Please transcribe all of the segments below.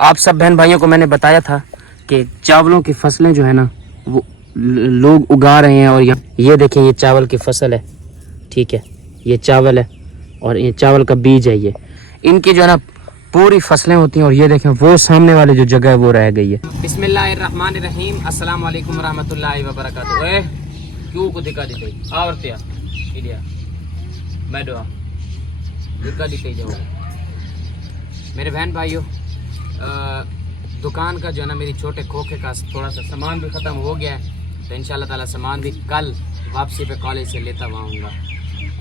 आप सब बहन भाइयों को मैंने बताया था कि चावलों की फसलें जो है ना वो लोग उगा रहे हैं। और ये देखें, ये चावल की फसल है, ठीक है, ये चावल है और ये चावल का बीज है। ये इनकी जो है ना पूरी फसलें होती हैं। और ये देखें वो सामने वाले जो जगह है वो रह गई है। बिस्मिल्लाहिर्रहमानिर्रहीम, अस्सलाम वालेकुम रहमतुल्लाहि व बरकातहू। ओए क्यों को दिखा दी आवरते इंडिया मैडो दिखा दी जाओ मेरे बहन भाइयों। दुकान का जो है ना मेरी छोटे खोखे का थोड़ा सा सामान भी ख़त्म हो गया है, तो इंशाल्लाह ताला सामान भी कल वापसी पे कॉलेज से लेता हुआ आऊँगा।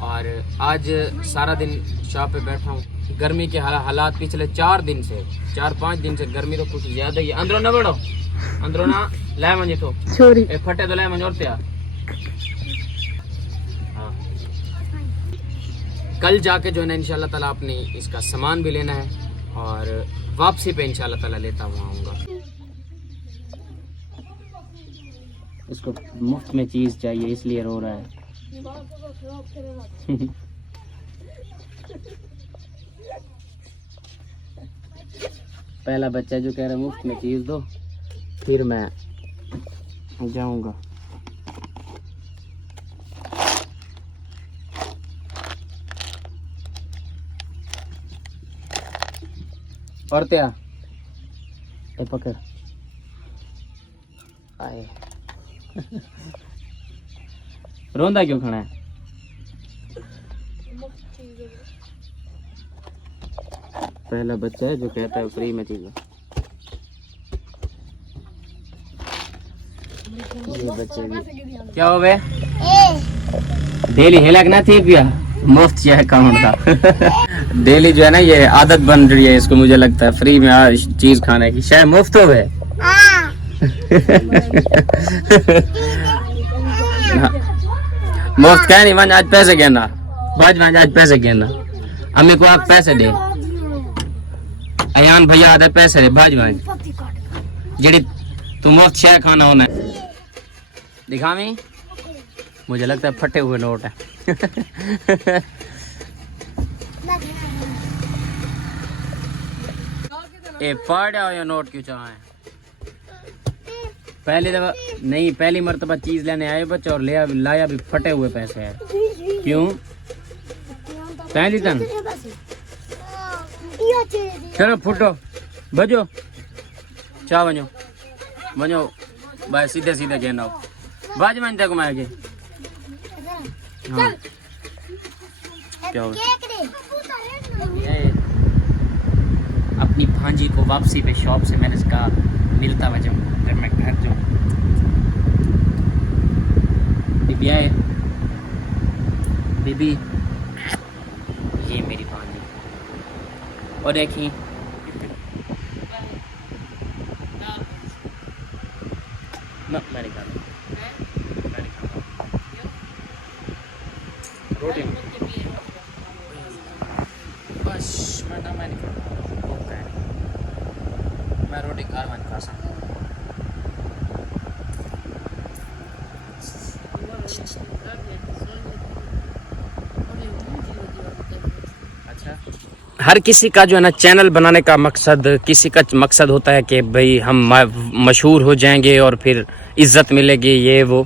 और आज सारा दिन शॉप पे बैठा हूँ। गर्मी के हालात पिछले 4-5 दिन से गर्मी तो कुछ ज़्यादा ही है। अंदरों ना बढ़ो, अंदरों ना लै मंजे तो फटे तो लै मंजे और त्यार। हाँ, कल जाके जो है ना इंशाल्लाह ताला अपनी इसका सामान भी लेना है और वापसी पे इंशाल्लाह ताला लेता हुआ आऊँगा। इसको मुफ्त में चीज़ चाहिए इसलिए रो रहा है। पहला बच्चा जो कह रहा है मुफ्त में चीज़ दो, फिर मैं जाऊँगा। और क्या ए पकड़ आए रोंदा क्यों खड़ा है? पहला बच्चा है जो कहता है फ्री में चीज़ें। ये बच्चे भी क्या हो गए डेली हेलक ना थी पिया मुफ्त यह काउंट था। डेली जो है ना ये आदत बन रही है इसको, मुझे लगता है फ्री में चीज खाने की। शायद मुफ्त हो गए मुफ्त क्या नहीं मान आज पैसे गिनना भाज आज पैसे गिनना। अम्मी को आप पैसे दे, अयान भैया आधे पैसे दे भाज जी तू मुफ्त शाय खाना होना दिखावी। मुझे लगता है फटे हुए नोट है। ए पढ़ आओ नोट क्यों चाहे? पहली दफा नहीं, पहली मर्तबा चीज लेने आए बच्चे और लाया भी फटे हुए पैसे है। क्यों? पहली तन चलो फुटो बजो चा बनो बनो भाई सीधे सीधे कहना बाज मानते घुमाए के। हाँ। क्या हो अपनी भांजी को वापसी पे शॉप से मैंने इसका मिलता हुआ जाऊँ जब मैं घर जाऊँ। बीबी आए बीबी, ये मेरी भांजी और देखी ना मैंने कहा रोटी बस मैं रोटी घर में खा सकता हूँ। अच्छा, हर किसी का जो है ना चैनल बनाने का मकसद, किसी का मकसद होता है कि भाई हम मशहूर हो जाएंगे और फिर इज्जत मिलेगी ये वो।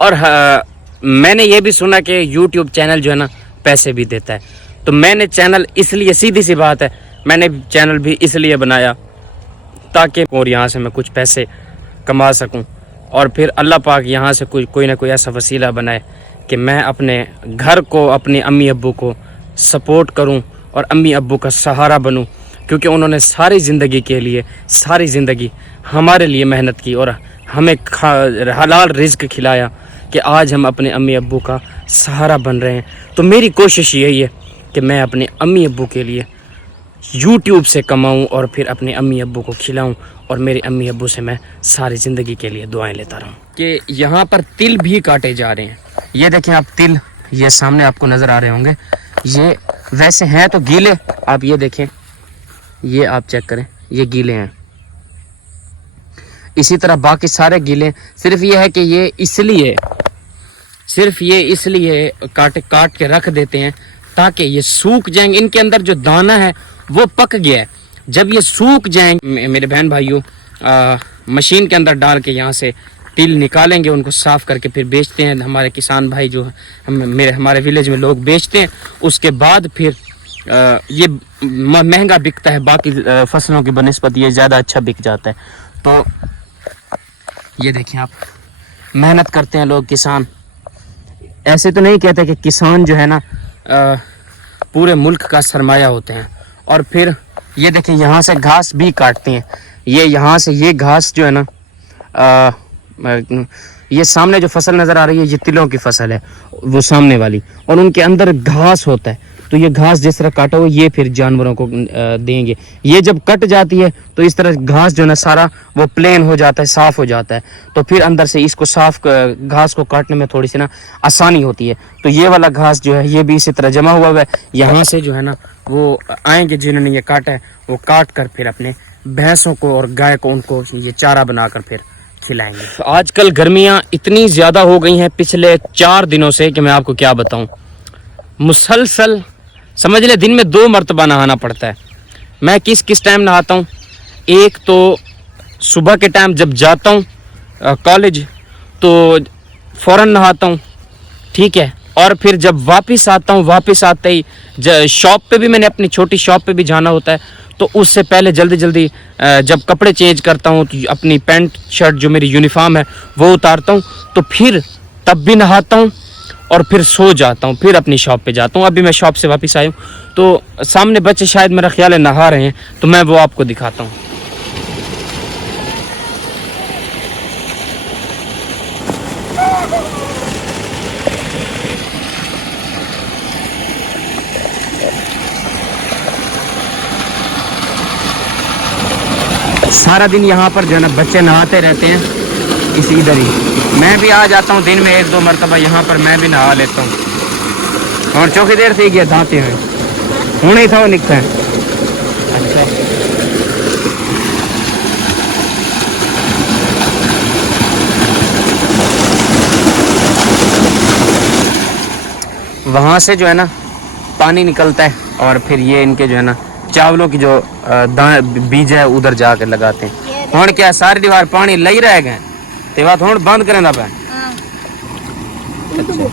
और मैंने ये भी सुना कि YouTube चैनल जो है ना पैसे भी देता है। तो मैंने चैनल इसलिए, सीधी सी बात है, मैंने चैनल भी इसलिए बनाया ताकि और यहाँ से मैं कुछ पैसे कमा सकूँ और फिर अल्लाह पाक यहाँ से कोई ना कोई ऐसा वसीला बनाए कि मैं अपने घर को, अपने अम्मी अब्बू को सपोर्ट करूँ और अम्मी अब्बू का सहारा बनूँ। क्योंकि उन्होंने सारी ज़िंदगी के लिए, सारी ज़िंदगी हमारे लिए मेहनत की और हमें हलाल रिज़्क खिलाया कि आज हम अपने अम्मी अब्बू का सहारा बन रहे हैं। तो मेरी कोशिश यही है कि मैं अपने अम्मी अब्बू के लिए YouTube से कमाऊं और फिर अपने अम्मी अब्बू को खिलाऊं और मेरे अम्मी अब्बू से मैं सारी ज़िंदगी के लिए दुआएं लेता रहूं। कि यहाँ पर तिल भी काटे जा रहे हैं। ये देखें आप तिल, ये सामने आपको नज़र आ रहे होंगे। ये वैसे हैं तो गीले, आप ये देखें, ये आप चेक करें, ये गीले हैं। इसी तरह बाकी सारे गीले। सिर्फ ये है कि ये इसलिए काट के रख देते हैं ताकि ये सूख जाएंगे। इनके अंदर जो दाना है वो पक गया है। जब ये सूख जाएंगे मेरे बहन भाइयों, मशीन के अंदर डाल के यहाँ से तिल निकालेंगे, उनको साफ करके फिर बेचते हैं हमारे किसान भाई जो हमारे विलेज में लोग बेचते हैं। उसके बाद फिर ये महंगा बिकता है, बाकी फसलों की बनिस्बत ये ज़्यादा अच्छा बिक जाता है। तो ये देखें आप, मेहनत करते हैं लोग किसान। ऐसे तो नहीं कहते कि किसान जो है ना पूरे मुल्क का सरमाया होते हैं। और फिर ये देखें यहाँ से घास भी काटते हैं। ये यहाँ से ये घास जो है ना ये सामने जो फसल नज़र आ रही है ये तिलों की फसल है, वो सामने वाली, और उनके अंदर घास होता है। तो ये घास जिस तरह काटा हुआ ये फिर जानवरों को देंगे। ये जब कट जाती है तो इस तरह घास जो है ना सारा वो प्लेन हो जाता है, साफ़ हो जाता है। तो फिर अंदर से इसको साफ घास को काटने में थोड़ी सी ना आसानी होती है। तो ये वाला घास जो है ये भी इसी तरह जमा हुआ है। यहाँ से जो है ना वो आएंगे जिन्होंने ये काटा है, वो काट कर फिर अपने भैंसों को और गाय को उनको ये चारा बनाकर फिर खिलाएंगे। आजकल गर्मियाँ इतनी ज़्यादा हो गई हैं पिछले 4 दिनों से कि मैं आपको क्या बताऊँ। मुसलसल समझ ले दिन में 2 मरतबा नहाना पड़ता है। मैं किस टाइम नहाता हूँ, एक तो सुबह के टाइम जब जाता हूँ कॉलेज तो फ़ौरन नहाता हूँ, ठीक है। और फिर जब वापस आता हूँ, वापस आते ही शॉप पे भी मैंने अपनी छोटी शॉप पे भी जाना होता है, तो उससे पहले जल्दी जब कपड़े चेंज करता हूँ तो अपनी पैंट शर्ट जो मेरी यूनिफॉर्म है वो उतारता हूँ, तो फिर तब भी नहाता हूँ और फिर सो जाता हूँ, फिर अपनी शॉप पे जाता हूँ। अभी मैं शॉप से वापस आया हूँ तो सामने बच्चे शायद मेरा ख्याल है नहा रहे हैं, तो मैं वो आपको दिखाता हूँ। सारा दिन यहाँ पर जो है ना बच्चे नहाते रहते हैं इसी इधर ही। मैं भी आ जाता हूँ दिन में 1-2 मरतबा यहाँ पर, मैं भी नहा लेता हूँ। और चौकी देर से ही गया नहाते हैं, हूँ नहीं था वो निकता है। अच्छा वहाँ से जो है ना पानी निकलता है और फिर ये इनके जो है ना चावलों की जो बीज है उधर जाकर लगाते हैं। हुण क्या सारी दीवार पानी लई रह गए ते बात हुण बंद करें दा पे। अच्छा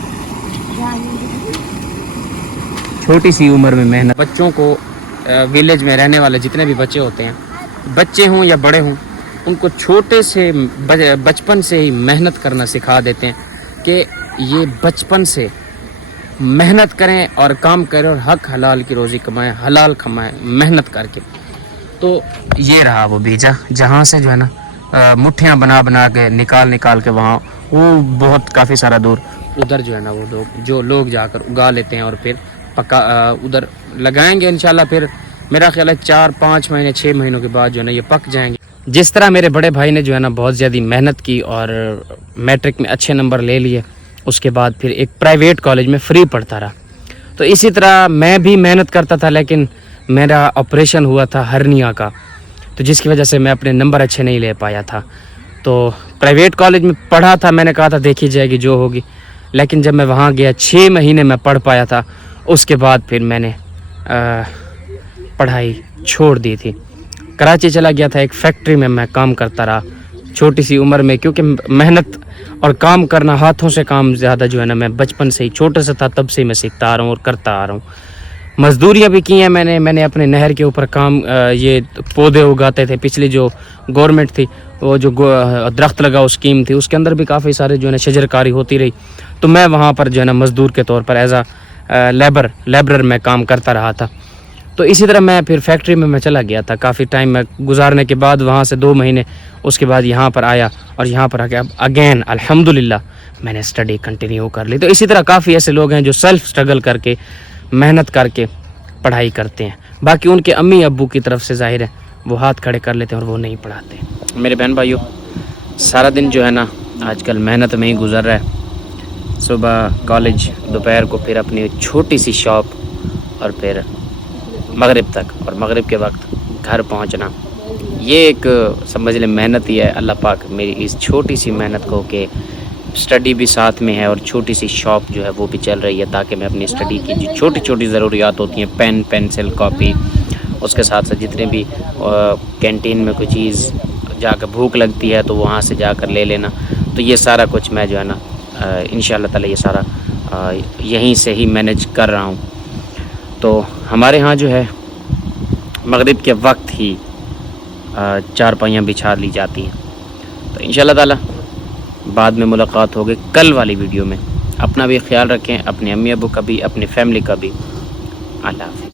छोटी सी उम्र में मेहनत। बच्चों को विलेज में रहने वाले जितने भी बच्चे होते हैं, बच्चे हों या बड़े हों, उनको छोटे से बचपन से ही मेहनत करना सिखा देते हैं कि ये बचपन से मेहनत करें और काम करें और हक हलाल की रोज़ी कमाएं, हलाल कमाएं मेहनत करके। तो ये रहा वो बीजा जहाँ से जो है ना मुट्ठियाँ बना के निकाल के वहाँ वो बहुत काफ़ी सारा दूर उधर जो है ना वो लोग जाकर उगा लेते हैं और फिर पका उधर लगाएंगे इंशाल्लाह। फिर मेरा ख्याल है 4-5 महीने 6 महीनों के बाद जो है ना ये पक जाएंगे। जिस तरह मेरे बड़े भाई ने जो है ना बहुत ज़्यादा मेहनत की और मैट्रिक में अच्छे नंबर ले लिए, उसके बाद फिर एक प्राइवेट कॉलेज में फ्री पढ़ता रहा, तो इसी तरह मैं भी मेहनत करता था। लेकिन मेरा ऑपरेशन हुआ था हर्निया का, तो जिसकी वजह से मैं अपने नंबर अच्छे नहीं ले पाया था। तो प्राइवेट कॉलेज में पढ़ा था, मैंने कहा था देखी जाएगी जो होगी। लेकिन जब मैं वहाँ गया 6 महीने में पढ़ पाया था, उसके बाद फिर मैंने पढ़ाई छोड़ दी थी। कराची चला गया था, एक फैक्ट्री में मैं काम करता रहा छोटी सी उम्र में, क्योंकि मेहनत और काम करना, हाथों से काम ज़्यादा जो है ना मैं बचपन से ही छोटे से था तब से मैं सीखता आ रहा हूँ और करता आ रहा हूँ। मज़दूरियाँ भी की हैं मैंने अपने नहर के ऊपर काम, ये पौधे उगाते थे। पिछली जो गवर्नमेंट थी वो जो दरख्त लगाओ स्कीम थी, उसके अंदर भी काफ़ी सारे जो है ना शजरकारी होती रही, तो मैं वहाँ पर जो है ना मज़दूर के तौर पर एज आ लेबरर में काम करता रहा था। तो इसी तरह मैं फिर फैक्ट्री में मैं चला गया था। काफ़ी टाइम में गुजारने के बाद वहाँ से 2 महीने उसके बाद यहाँ पर आया और यहाँ पर आके अब अगेन अल्हम्दुलिल्लाह मैंने स्टडी कंटिन्यू कर ली। तो इसी तरह काफ़ी ऐसे लोग हैं जो सेल्फ स्ट्रगल करके मेहनत करके पढ़ाई करते हैं। बाकी उनके अम्मी अब्बू की तरफ से ज़ाहिर है वो हाथ खड़े कर लेते हैं और वो नहीं पढ़ाते। मेरे बहन भाइयों, सारा दिन जो है ना आजकल मेहनत में ही गुजर रहा है। सुबह कॉलेज, दोपहर को फिर अपनी छोटी सी शॉप और फिर मगरिब तक, और मगरिब के वक्त घर पहुंचना। ये एक समझ ले मेहनत ही है। अल्लाह पाक मेरी इस छोटी सी मेहनत को कि स्टडी भी साथ में है और छोटी सी शॉप जो है वो भी चल रही है, ताकि मैं अपनी स्टडी की जो छोटी छोटी ज़रूरियात होती हैं, पेन, पेंसिल, कॉपी उसके साथ साथ जितने भी कैंटीन में कोई चीज़ जाकर भूख लगती है तो वहाँ से जाकर ले लेना। तो ये सारा कुछ मैं जो है ना इंशाअल्लाह ताला ये सारा यहीं से ही मैनेज कर रहा हूँ। तो हमारे यहाँ जो है मगरिब के वक्त ही चारपाइयाँ बिछा ली जाती हैं। तो इंशाअल्लाह ताला बाद में मुलाकात होगी कल वाली वीडियो में। अपना भी ख्याल रखें, अपने अम्मी अबू का भी, अपनी फैमिली का भी। अल्लाह हाफ़िज़।